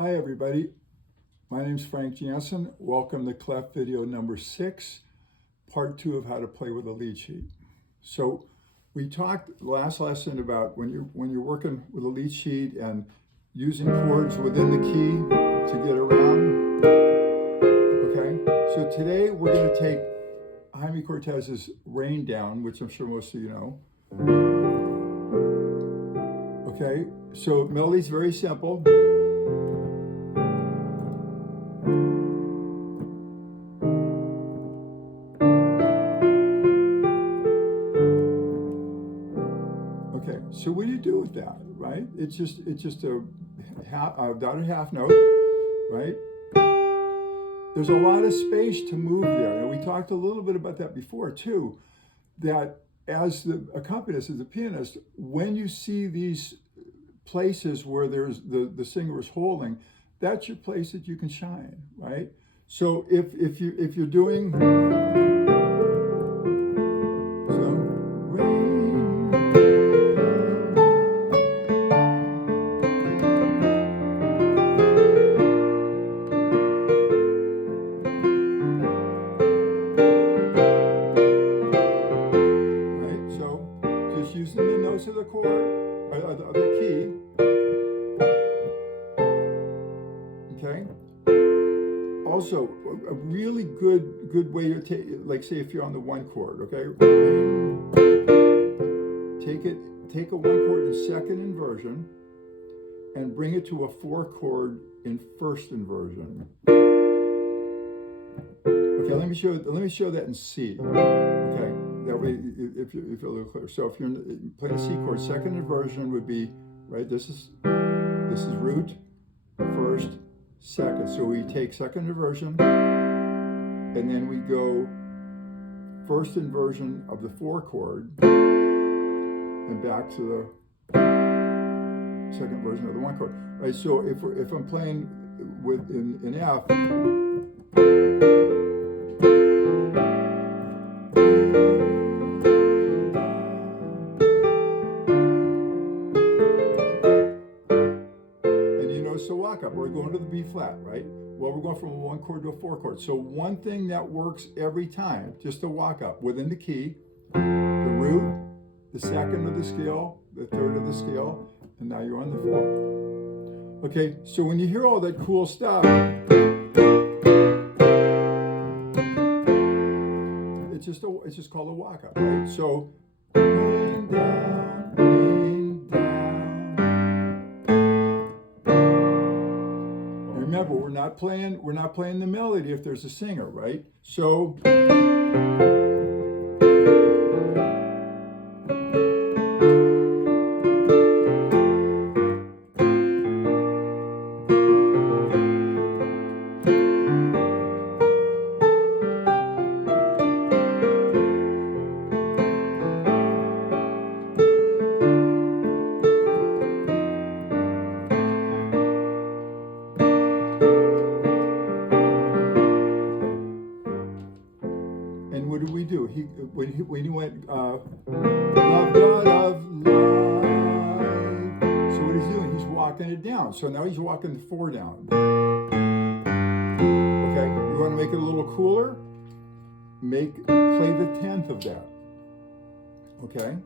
Hi everybody, my name is Frank Jansen. Welcome to Clef video number 6, part 2 of how to play with a lead sheet. So we talked last lesson about when you're working with a lead sheet and using chords within the key to get around. Okay, so today we're going to take Jaime Cortez's Rain Down, which I'm sure most of you know. Okay, so melody's very simple. Okay, so what do you do with that, right? It's just a dotted half note, right? There's a lot of space to move there. And we talked a little bit about that before too, that as the accompanist, as the pianist, when you see these places where there's the singer is holding, that's your place that you can shine, right? So if you're doing using the notes of the chord, of the key, okay? Also, a really good way to take, like say if you're on the 1 chord, okay? Take a 1 chord in 2nd inversion and bring it to a 4 chord in 1st inversion. Okay, let me show that in C. Okay. That way, if you're a little clear. So if you're playing a C chord, 2nd inversion would be, right, this is root, 1st, 2nd. So we take 2nd inversion, and then we go 1st inversion of the 4 chord, and back to the 2nd version of the 1 chord. Right, so if I'm playing with in F, so walk up, we're going to the B flat, right? Well, we're going from a 1 chord to a 4 chord. So one thing that works every time, just to walk up within the key, the root, the 2nd of the scale, the 3rd of the scale, and now you're on the 4th. Okay, so when you hear all that cool stuff, it's just called a walk up, right? So rain down, rain down. Remember, we're not playing the melody if there's a singer, right? So what did we do? When he went, love God of life. So what he's doing, he's walking it down. So now he's walking the 4 down. Okay, you want to make it a little cooler? Play the 10th of that. Okay?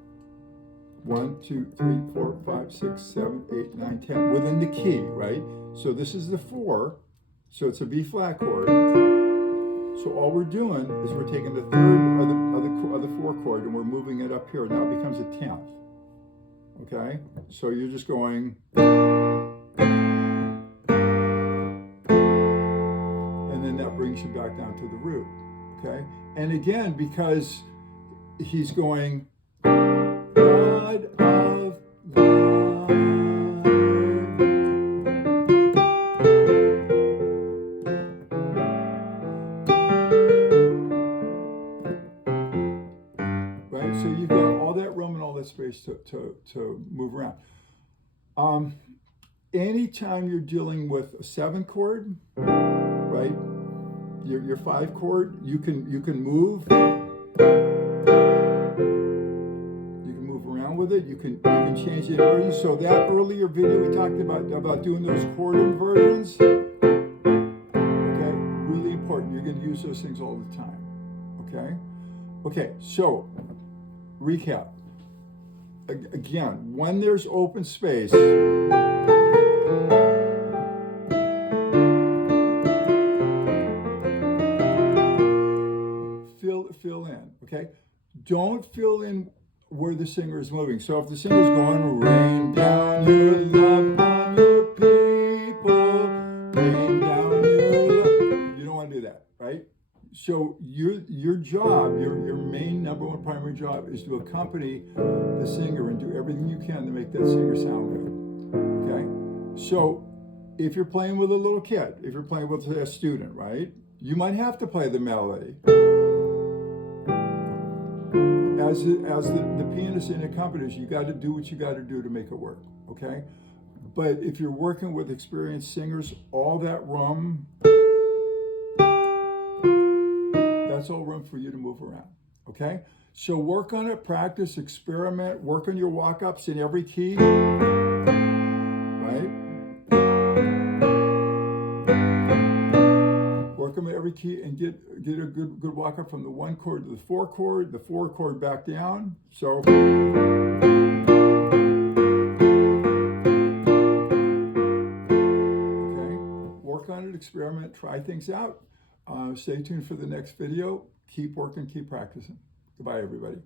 1, 2, 3, 4, 5, 6, 7, 8, 9, 10. Within the key, right? So this is the 4. So it's a B flat chord. So all we're doing is we're taking the 3rd of the 4 chord and we're moving it up here. Now it becomes a 10th. Okay? So you're just going, and then that brings you back down to the root. Okay? And again, because he's going, God of love. So you've got all that room and all that space to move around. Anytime you're dealing with a 7 chord, right? Your 5 chord, you can move. You can move around with it, you can change the inversions. So that earlier video we talked about doing those chord inversions, okay, really important. You're going to use those things all the time, okay? Okay, so recap. Again, when there's open space, fill in, okay? Don't fill in where the singer is moving. So if the singer's going, rain down your love on your people, rain down your love, you don't want to do that, right? So your job, your main number one primary job is to accompany the singer and do everything you can to make that singer sound good, okay? So if you're playing with a little kid, if you're playing with, say, a student, right? You might have to play the melody. As the pianist and accompanist, you got to do what you got to do to make it work, okay? But if you're working with experienced singers, all that room, that's all room for you to move around, okay? So work on it, practice, experiment, work on your walk-ups in every key, right? Work them at every key and get a good walk up from the 1 chord to the 4 chord, the 4 chord back down. So, okay, work on it, experiment, try things out. Stay tuned for the next video. Keep working, keep practicing. Goodbye, everybody.